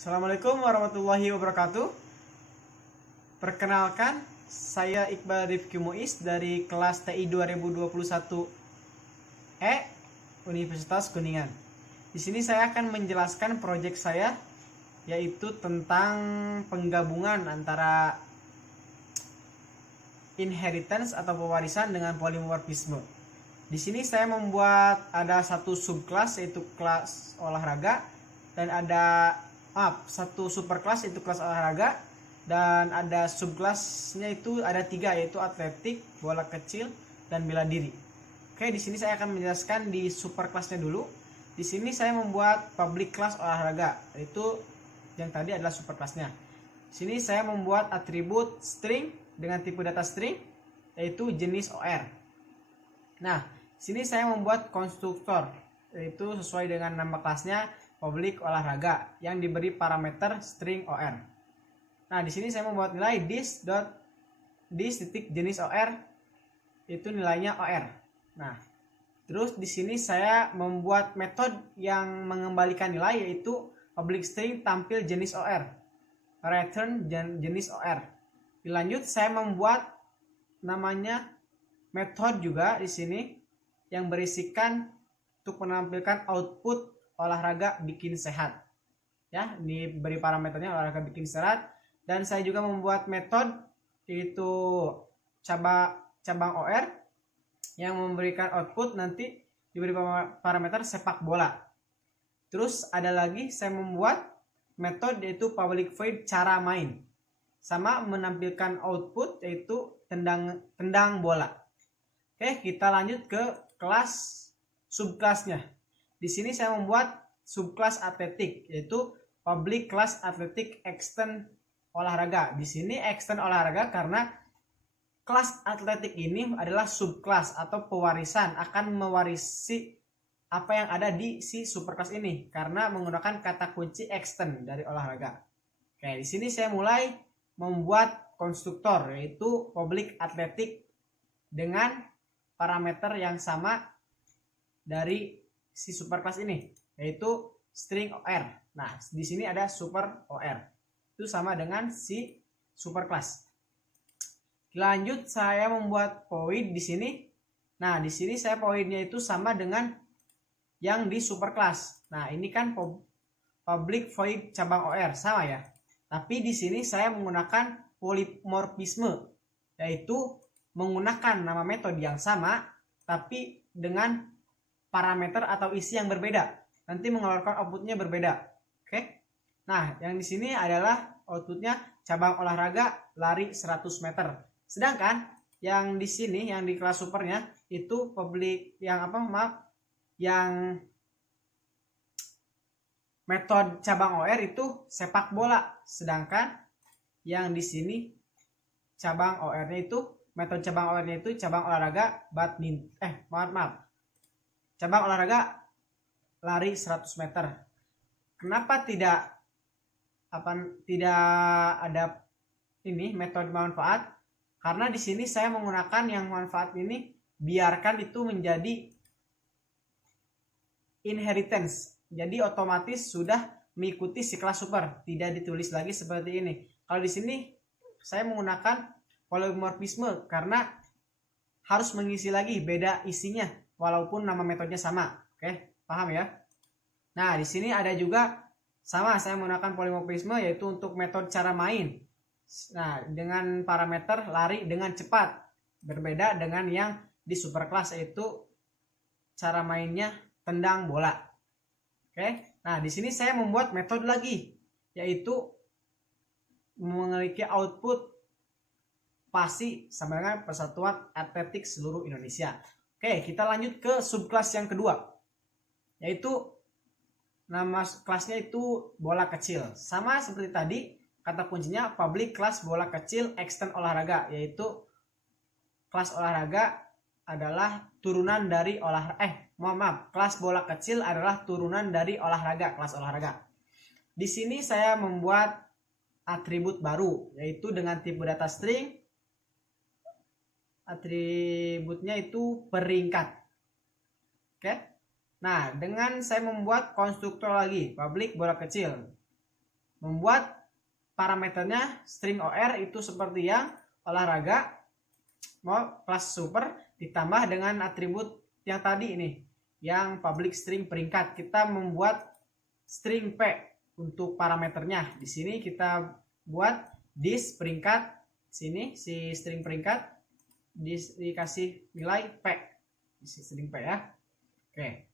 Assalamualaikum warahmatullahi wabarakatuh. Perkenalkan, saya Iqbal Rifki Muiz dari kelas TI 2021 E Universitas Kuningan. Di sini saya akan menjelaskan proyek saya, yaitu tentang penggabungan antara inheritance atau pewarisan dengan polimorfisme. Di sini saya membuat ada satu subkelas, yaitu kelas olahraga, dan ada satu superkelas yaitu kelas olahraga, dan ada subkelasnya itu ada 3, yaitu atletik, bola kecil, dan bela diri. Oke, di sini saya akan menjelaskan di superkelasnya dulu. Di sini saya membuat public class olahraga, yaitu yang tadi adalah superkelasnya. Di sini saya membuat atribut string dengan tipe data string, yaitu jenis OR. Nah, di sini saya membuat konstruktor, yaitu sesuai dengan nama kelasnya public olahraga yang diberi parameter string OR. Nah, di sini saya membuat nilai this titik jenis OR, itu nilainya OR. Nah, terus di sini saya membuat metode yang mengembalikan nilai, yaitu public string tampil jenis OR, return jenis OR. Dilanjut saya membuat namanya metode juga di sini yang berisikan untuk menampilkan output olahraga bikin sehat. Ya, diberi parameternya olahraga bikin sehat. Dan saya juga membuat metode yaitu cabang OR yang memberikan output nanti diberi parameter sepak bola. Terus ada lagi saya membuat metode yaitu public void cara main, sama menampilkan output yaitu tendang bola. Oke, kita lanjut ke kelas subkelasnya. Di sini saya membuat subkelas atletik, yaitu public class atletik extend olahraga. Di sini extend olahraga karena kelas atletik ini adalah subkelas atau pewarisan, akan mewarisi apa yang ada di si superkelas ini karena menggunakan kata kunci extend dari olahraga. Oke, di sini saya mulai membuat konstruktor, yaitu public atletik dengan parameter yang sama dari si superkelas ini, yaitu string OR. Nah, di sini ada super OR. Itu sama dengan si superkelas. Lanjut saya membuat void di sini. Nah, di sini saya voidnya itu sama dengan yang di superkelas. Nah, ini kan public void cabang OR sama ya. Tapi di sini saya menggunakan polimorfisme, yaitu menggunakan nama metode yang sama tapi dengan parameter atau isi yang berbeda. Nanti mengeluarkan outputnya berbeda. Oke. Nah, yang di sini adalah outputnya cabang olahraga lari 100 meter. Sedangkan yang di sini yang di kelas supernya itu yang metode cabang OR itu sepak bola. Sedangkan yang di sini cabang OR-nya itu metode cabang OR-nya itu cabang olahraga cabang olahraga lari 100 meter. Kenapa tidak ada ini metode manfaat? Karena di sini saya menggunakan yang manfaat ini, biarkan itu menjadi inheritance. Jadi otomatis sudah mengikuti si kelas super, tidak ditulis lagi seperti ini. Kalau di sini saya menggunakan polimorfisme karena harus mengisi lagi beda isinya walaupun nama metodenya sama. Oke, paham ya? Nah, di sini ada juga sama saya menggunakan polimorfisme, yaitu untuk metode cara main. Nah, dengan parameter lari dengan cepat. Berbeda dengan yang di superkelas, yaitu cara mainnya tendang bola. Oke. Nah, di sini saya membuat metode lagi, yaitu memiliki output PASI sama dengan Persatuan Atletik Seluruh Indonesia. Oke, kita lanjut ke subkelas yang kedua, yaitu nama kelasnya itu bola kecil. Sama seperti tadi, kata kuncinya public class bola kecil extend olahraga, yaitu kelas olahraga adalah turunan dari kelas bola kecil adalah turunan dari olahraga, kelas olahraga. Di sini saya membuat atribut baru, yaitu dengan tipe data string. Atributnya itu peringkat. Oke. Nah, dengan saya membuat konstruktor lagi, public bola kecil. membuat parameternya string OR itu seperti yang olahraga mau kelas super ditambah dengan atribut yang tadi ini, yang public string peringkat. Kita membuat string P untuk parameternya. Di sini kita buat this peringkat, sini si string peringkat dikasih nilai P, isi string P ya. Oke.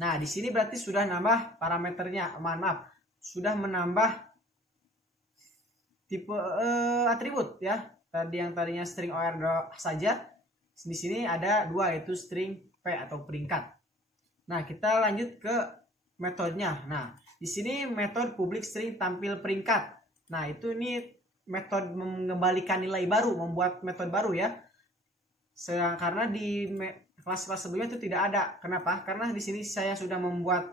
Nah, di sini berarti sudah nambah parameternya. Maaf, sudah menambah tipe atribut ya. Tadi yang tadinya string OR saja, di sini ada dua, yaitu string P atau peringkat. Nah, kita lanjut ke metodenya. Nah, di sini metode public string tampil peringkat. Nah, ini metode mengembalikan nilai baru, membuat metode baru ya. Karena di kelas-kelas sebelumnya itu tidak ada. Kenapa? Karena di sini saya sudah membuat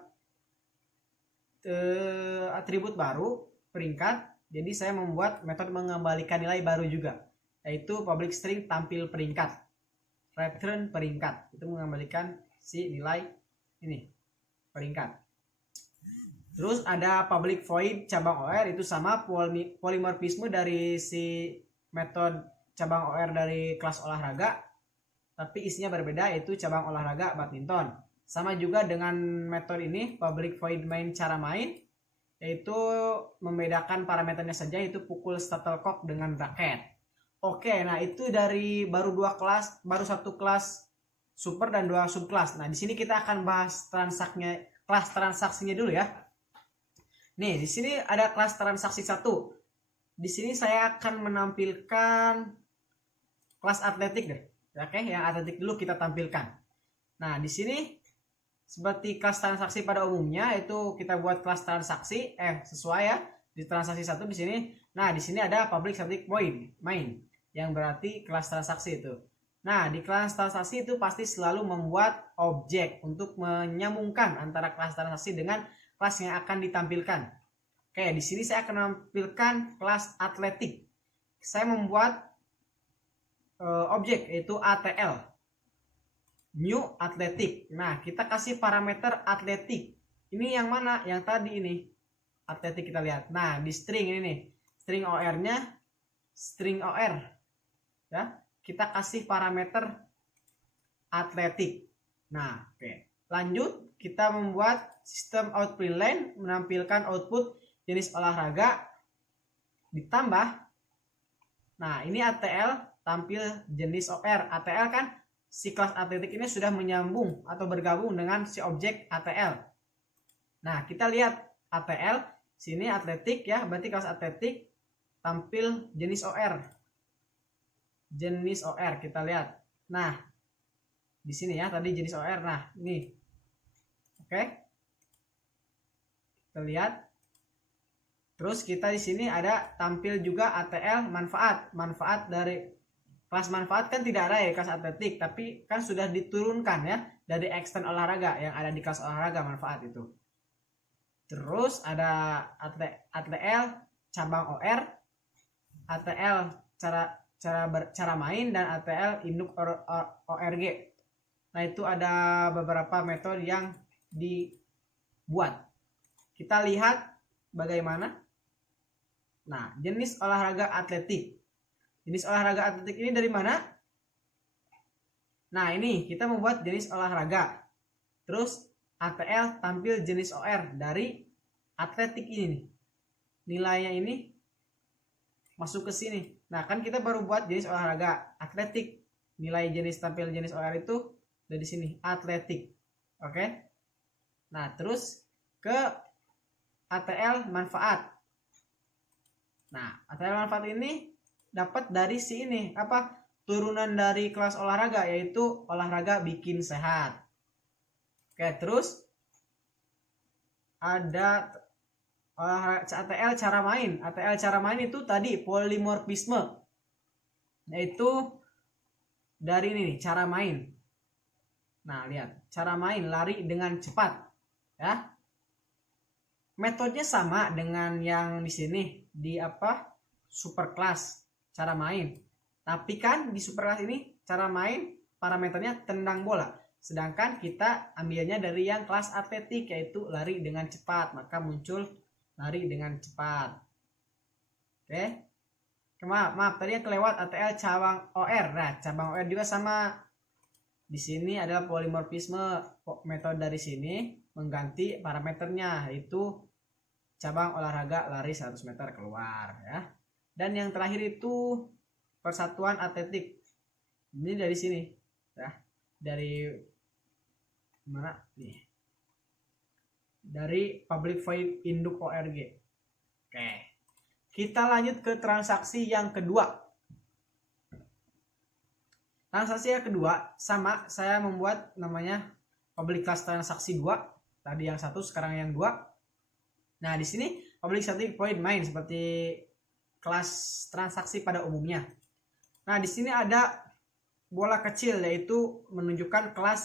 atribut baru peringkat. Jadi saya membuat metode mengembalikan nilai baru juga, yaitu public string tampil peringkat, return peringkat. Itu mengembalikan si nilai ini peringkat. Terus ada public void cabang OR, itu sama polimorfisme dari si metode cabang OR dari kelas olahraga, tapi isinya berbeda, yaitu cabang olahraga badminton. Sama juga dengan metode ini, public void main cara main, yaitu membedakan parameternya saja, yaitu pukul shuttlecock dengan raket. Oke, nah itu dari baru satu kelas super dan dua subkelas. Nah, di sini kita akan bahas kelas transaksinya dulu ya. Nih, di sini ada kelas transaksi 1. Di sini saya akan menampilkan kelas atletik deh. Oke, yang atletik dulu kita tampilkan. Nah, di sini seperti kelas transaksi pada umumnya, itu kita buat kelas transaksi sesuai ya di transaksi 1 di sini. Nah, di sini ada public static void main, yang berarti kelas transaksi itu. Nah, di kelas transaksi itu pasti selalu membuat objek untuk menyambungkan antara kelas transaksi dengan kelas yang akan ditampilkan. Oke, di sini saya akan menampilkan kelas atletik. Saya membuat objek, yaitu ATL, new atletik. Nah, kita kasih parameter atletik. Ini yang mana? Yang tadi ini atletik, kita lihat. Nah, di string ini nih, string OR-nya string OR ya, kita kasih parameter atletik. Nah, oke. Lanjut, kita membuat sistem output line menampilkan output jenis olahraga ditambah. Nah, ini ATL tampil jenis OR. ATL kan si kelas atletik ini sudah menyambung atau bergabung dengan si objek ATL. Nah, kita lihat ATL sini atletik ya, berarti kelas atletik tampil jenis OR. Jenis OR kita lihat. Nah, di sini ya tadi jenis OR. Nah, ini. Oke. Kita lihat. Terus kita di sini ada tampil juga ATL manfaat. Manfaat dari kelas manfaat kan tidak ada ya kelas atletik, tapi kan sudah diturunkan ya dari extend olahraga yang ada di kelas olahraga manfaat itu. Terus ada ATL cabang OR, ATL cara main, dan ATL induk ORG. Nah, itu ada beberapa metode yang dibuat. Kita lihat bagaimana. Nah, jenis olahraga atletik. Jenis olahraga atletik ini dari mana? Nah, ini kita membuat jenis olahraga. Terus ATL tampil jenis OR dari atletik ini nih. Nilainya ini masuk ke sini. Nah, kan kita baru buat jenis olahraga atletik. Nilai jenis tampil jenis OR itu dari sini, atletik. Oke. Nah, terus ke ATL manfaat. Nah, ATL manfaat ini dapat dari si ini, turunan dari kelas olahraga, yaitu olahraga bikin sehat. Oke, terus ada ATL cara main. ATL cara main itu tadi polimorfisme, yaitu dari ini nih, cara main. Nah, lihat cara main lari dengan cepat ya. Metodenya sama dengan yang di sini di super class cara main. Tapi kan di super class ini cara main parameternya tendang bola. Sedangkan kita ambilnya dari yang kelas atletik, yaitu lari dengan cepat. Maka muncul lari dengan cepat. Oke. Maaf, tadi yang kelewat ATL cabang OR. Nah, cabang OR juga sama. Di sini adalah polimorfisme. Metode dari sini mengganti parameternya, yaitu cabang olahraga lari 100 meter keluar ya. Dan yang terakhir itu persatuan atletik. Ini dari sini ya. Dari mana nih? Dari Public Void Induk ORG. Oke. Kita lanjut ke transaksi yang kedua. Transaksi yang kedua sama, saya membuat namanya public class transaksi 2. Tadi yang satu, sekarang yang 2. Nah, di sini public static void main seperti kelas transaksi pada umumnya. Nah, di sini ada bola kecil, yaitu menunjukkan kelas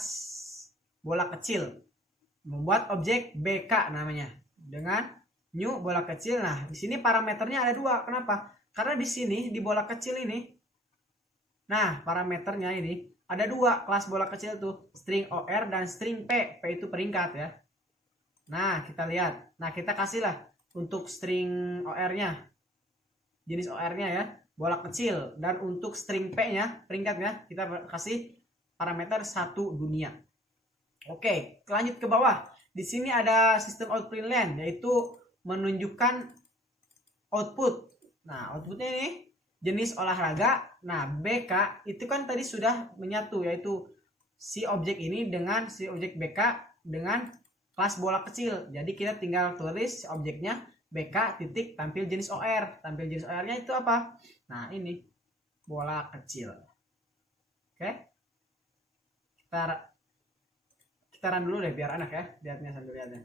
bola kecil. Membuat objek BK namanya dengan new bola kecil. Nah, di sini parameternya ada 2. Kenapa? Karena di sini di bola kecil ini, nah, parameternya ini ada 2 kelas bola kecil tuh, string OR dan string P. P itu peringkat ya. Nah, kita lihat. Nah, kita kasihlah untuk string OR-nya, jenis OR-nya ya, bola kecil. Dan untuk string P-nya, peringkatnya, kita kasih parameter 1 dunia. Oke, lanjut ke bawah. Di sini ada sistem output line, yaitu menunjukkan output. Nah, outputnya ini jenis olahraga. Nah, BK itu kan tadi sudah menyatu, yaitu si objek ini dengan si objek BK dengan kelas bola kecil. Jadi kita tinggal tulis objeknya BK titik tampil jenis OR. Tampil jenis OR-nya itu apa? Nah, ini bola kecil. Oke. Kita run dulu deh biar enak ya lihatnya, sambil lihatnya.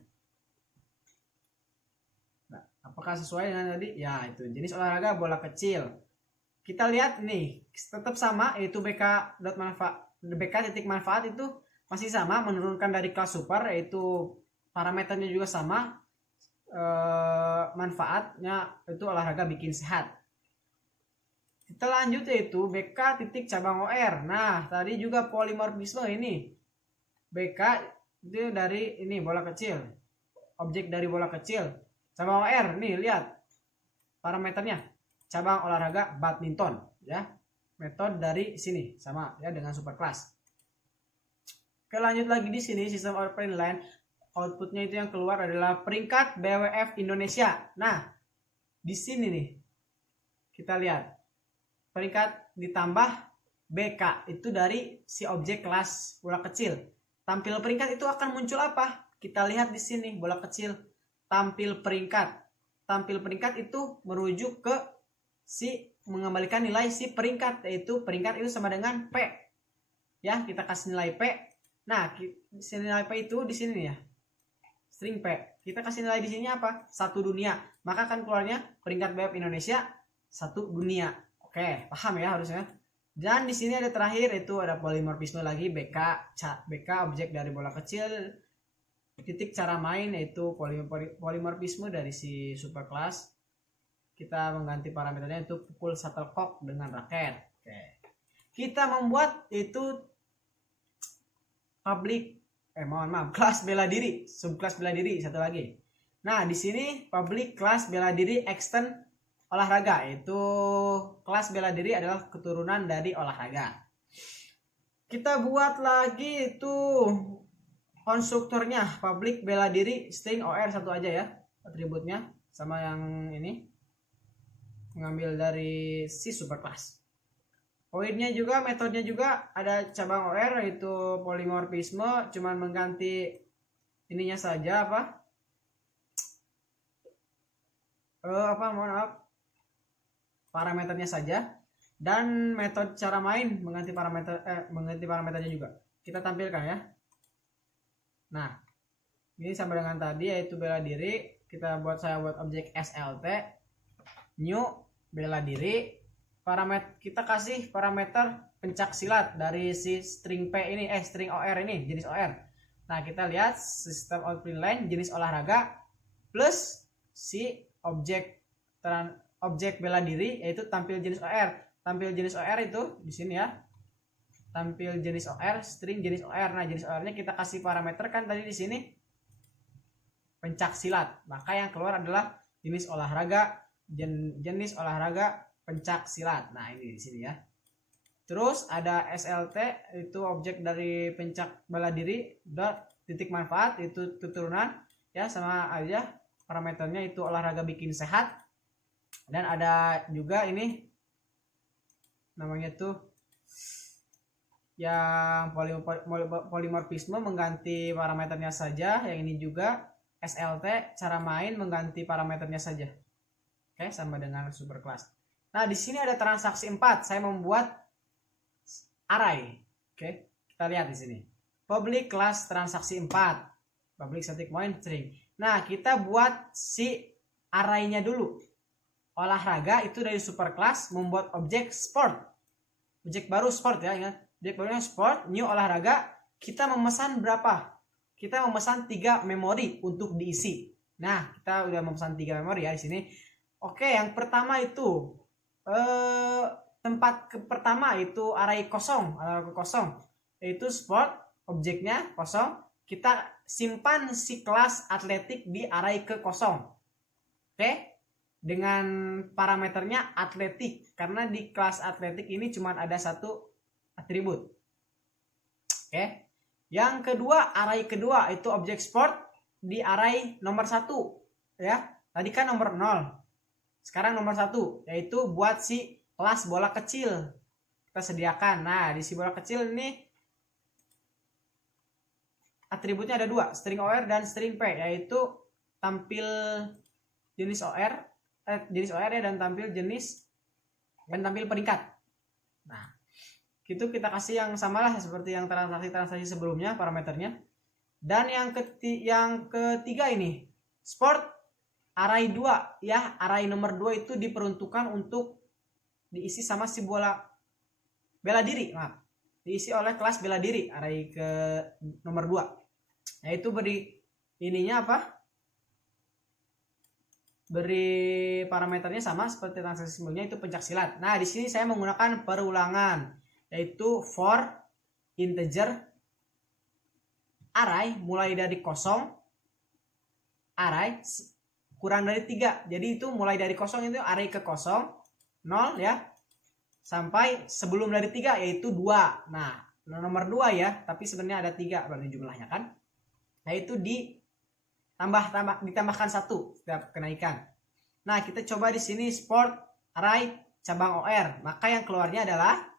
Nah, apakah sesuai dengan tadi? Ya, itu jenis olahraga bola kecil. Kita lihat nih, tetap sama, yaitu BK titik manfaat itu masih sama, menurunkan dari kelas super, yaitu parameternya juga sama, manfaatnya itu olahraga bikin sehat. Kita lanjut, yaitu BK titik cabang OR. Nah, tadi juga polimorfisme ini. BK itu dari ini bola kecil, objek dari bola kecil. Cabang OR, nih lihat parameternya, cabang olahraga badminton ya. Metode dari sini sama ya dengan superclass. Oke, lanjut lagi di sini sistem output line. Outputnya itu yang keluar adalah peringkat BWF Indonesia. Nah, di sini nih kita lihat peringkat ditambah BK itu dari si objek kelas bola kecil. Tampil peringkat itu akan muncul apa? Kita lihat di sini bola kecil tampil peringkat. Tampil peringkat itu merujuk ke si mengembalikan nilai si peringkat, yaitu peringkat itu sama dengan P. Ya, kita kasih nilai P. Nah, nilai P itu di sini ya. String P. Kita kasih nilai di sini apa? 1 dunia. Maka akan keluarnya peringkat BWF Indonesia 1 dunia. Oke, paham ya harusnya. Dan di sini ada terakhir, itu ada polimorfisme lagi, BK objek dari bola kecil titik cara main, yaitu polimorfisme dari si superclass. Kita mengganti parameternya itu pukul shuttlecock dengan raket. Oke. Kita membuat itu kelas bela diri, subkelas bela diri satu lagi. Nah, di sini public kelas bela diri extend olahraga, yaitu kelas bela diri adalah keturunan dari olahraga. Kita buat lagi itu konstruktornya, public bela diri string OR satu aja ya, atributnya sama yang ini, mengambil dari si superclass. Poinnya juga, metodenya juga ada cabang OR, yaitu polimorfisme, cuman mengganti ininya saja parameternya saja, dan metode cara main mengganti parameternya juga. Kita tampilkan ya. Nah, ini sama dengan tadi, yaitu bela diri. Saya buat objek SLT new bela diri. Kita kasih parameter pencak silat dari si string P ini, string OR ini, jenis OR. Nah, kita lihat sistem output line jenis olahraga plus si objek bela diri, yaitu tampil jenis OR. Tampil jenis OR itu di sini ya. Tampil jenis OR, string jenis OR. Nah, jenis OR-nya kita kasih parameter kan tadi di sini pencak silat. Maka yang keluar adalah jenis olahraga jenis olahraga pencak silat. Nah, ini di sini ya. Terus ada SLT, itu objek dari pencak bela diri. Titik manfaat itu turunan ya, sama aja parameternya, itu olahraga bikin sehat. Dan ada juga ini namanya tuh yang polimorfisme, mengganti parameternya saja. Yang ini juga SLT, cara main, mengganti parameternya saja. Oke, sama dengan superclass. Nah, di sini ada transaksi 4. Saya membuat array. Oke, kita lihat di sini. Public class transaksi 4. Public static void string. Nah, kita buat si array-nya dulu. Olahraga itu dari superclass membuat objek sport. Objek baru sport ya, ingat. Objek barunya sport, new olahraga. Kita memesan berapa? Kita memesan 3 memori untuk diisi. Nah, kita udah memesan 3 memori ya di sini. Oke, yang pertama itu tempat pertama itu array kosong, yaitu sport, objeknya kosong. Kita simpan si kelas atletik di array ke kosong. Oke, dengan parameternya atletik, karena di kelas atletik ini cuma ada satu atribut. Oke, yang kedua, array kedua itu objek sport di array nomor 1 ya. Tadi kan nomor 0, sekarang nomor 1, yaitu buat si kelas bola kecil kita sediakan. Nah, di si bola kecil ini atributnya ada 2, string OR dan string P, yaitu tampil jenis OR ya, dan tampil jenis dan tampil peringkat. Nah, itu kita kasih yang samalah seperti yang transaksi sebelumnya parameternya. Dan yang ketiga ini sport array 2 ya, array nomor 2 itu diperuntukkan untuk diisi sama si bola bela diri, diisi oleh kelas bela diri, array ke nomor 2. Yaitu beri ininya apa? Beri parameternya sama seperti transaksi sebelumnya, itu pencak silat. Nah, di sini saya menggunakan perulangan, yaitu for integer array mulai dari kosong, array kurang dari 3. Jadi itu mulai dari kosong itu array ke kosong 0 ya, sampai sebelum dari 3 yaitu 2. Nah, nomor 2 ya, tapi sebenarnya ada 3 berarti jumlahnya kan. Nah, itu ditambahkan 1 setiap kenaikan. Nah, kita coba di sini sport array cabang OR, maka yang keluarnya adalah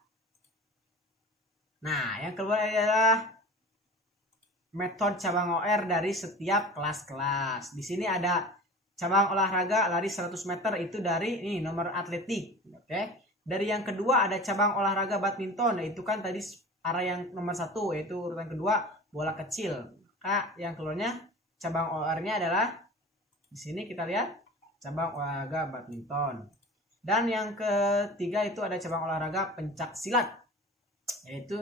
metode cabang OR dari setiap kelas-kelas. Di sini ada cabang olahraga lari 100 meter, itu dari ini nomor atletik. Oke. Dari yang kedua ada cabang olahraga badminton, itu kan tadi array yang nomor 1, yaitu urutan kedua bola kecil. Maka yang keluarnya cabang OR-nya adalah di sini kita lihat cabang olahraga badminton. Dan yang ketiga itu ada cabang olahraga pencak silat, yaitu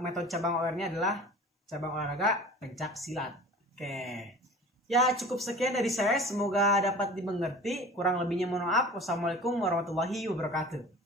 metode cabang OR-nya adalah cabang olahraga pencak silat. Oke. Ya, cukup sekian dari saya, semoga dapat dimengerti. Kurang lebihnya mohon maaf. Wassalamualaikum warahmatullahi wabarakatuh.